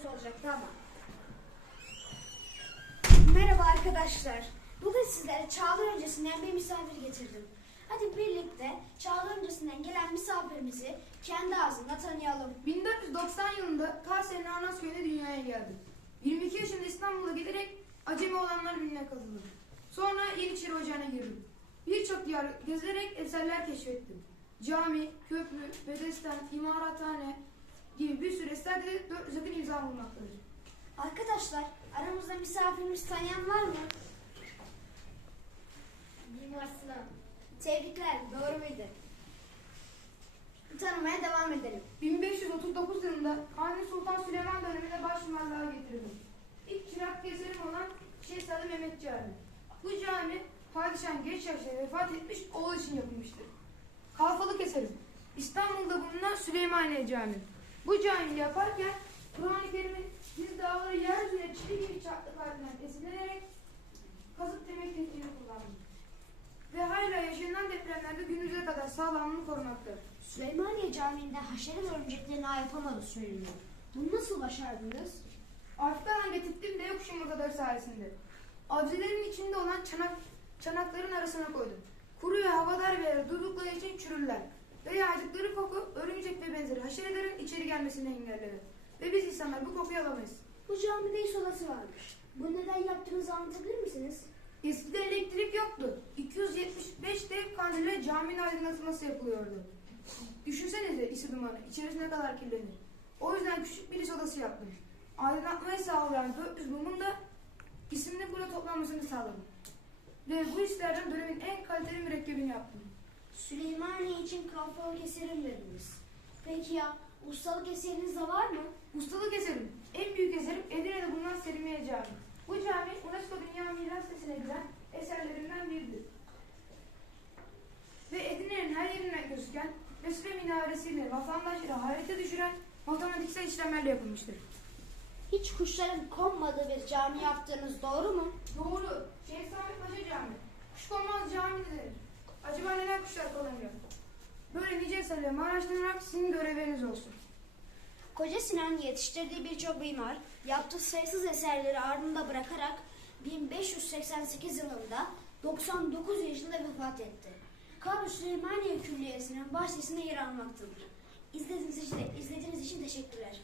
sorumuz olacaktı ama. Merhaba arkadaşlar. Bugün sizlere çağlar öncesinden bir misafir getirdim. Hadi birlikte çağlar öncesinden gelen misafirimizi kendi ağzında tanıyalım. 1490 yılında Kayseri'nin Arnaz köyünde dünyaya geldi. 22 yaşında İstanbul'a giderek Acemi olanlar birine katıldı. Sonra Yeniçeri Ocağı'na girdim. Birçok diyar gezerek eserler keşfettim. Cami, köprü, bedesten, imarathane, gibi bir sürü eserde 400 yakın imza bulunmaktadır. Arkadaşlar, aramızda misafirimiz tanıyan var mı? Mimar Sinan. Tebrikler, doğru muydu? Tanımaya devam edelim. 1539 yılında Kanuni Sultan Süleyman döneminde başmimarlığa getirildi. İlk çırak eserim olan Şehzade Mehmet Cami. Bu cami padişahın geç yaşta vefat etmiş oğlu için yapılmıştır. Kalfalık eserim. İstanbul'da bulunan Süleymaniye Camii. Bu camiyi yaparken Kur'an-ı Kerim'in biz dağları yeryüzüne çivi gibi çatlı kalbinden esinlenerek kazıp demek tekniğini kullandım. Ve hala yaşanan depremlerde günümüze kadar sağlamlığını korumaktadır. Süleymaniye Camii'nde haşere ve örümceklerin ağ yapamadı söyleniyor. Bunu nasıl başardınız? Afrika'dan getirttiğim deve kuşu yumurtaları sayesinde. Avcıların içinde olan çanak, çanakların arasına koydum. Kuru ve havadar bir yere durdukları için çürürler. Ve yaydıkları koku örümcek ve benzeri haşerelerin içeri gelmesini engelledi. Ve biz insanlar bu kokuyu alamayız. Bu camide iş odası varmış. Bu neden yaptığınızı anlatabilir misiniz? Eskiden elektrik yoktu. 275 dev kandille caminin aydınlatılması yapılıyordu. Düşünsenize isi dumanı, içerisi ne kadar kirlenir. O yüzden küçük bir odası yaptım. Aydınlatmayı sağlayan 400 mumun da isimli burada toplanmasını sağladım. Ve bu işlerden dönemin en kaliteli mürekkebini yaptım. Süleymaniye için kalfalık eserim dediniz. Peki ya ustalık eseriniz de var mı? Ustalık eserim, en büyük eserim Edirne'de bulunan Selimiye Camii. Bu cami UNESCO Dünya Miras Listesi'ne giren eserlerimden biridir. Ve Edirne'nin her yerinden gözüken Mesire minaresiyle vatandaşları hayrete düşüren matematiksel işlemlerle yapılmıştır. Hiç kuşların konmadığı bir cami yaptığınız doğru mu? Doğru, Şehzade Paşa Camii. Kuşkonmaz cami denir. Kuşlar konamıyor? Böyle nice eserlerimi araştırarak sizin görevleriniz olsun. Koca Sinan yetiştirdiği birçok mimar yaptığı sayısız eserleri ardında bırakarak 1588 yılında 99 yaşında vefat etti. Kabri Süleymaniye Külliyesi'nin bahçesinde yer almaktadır. İzlediğiniz için, izlediğiniz için teşekkürler.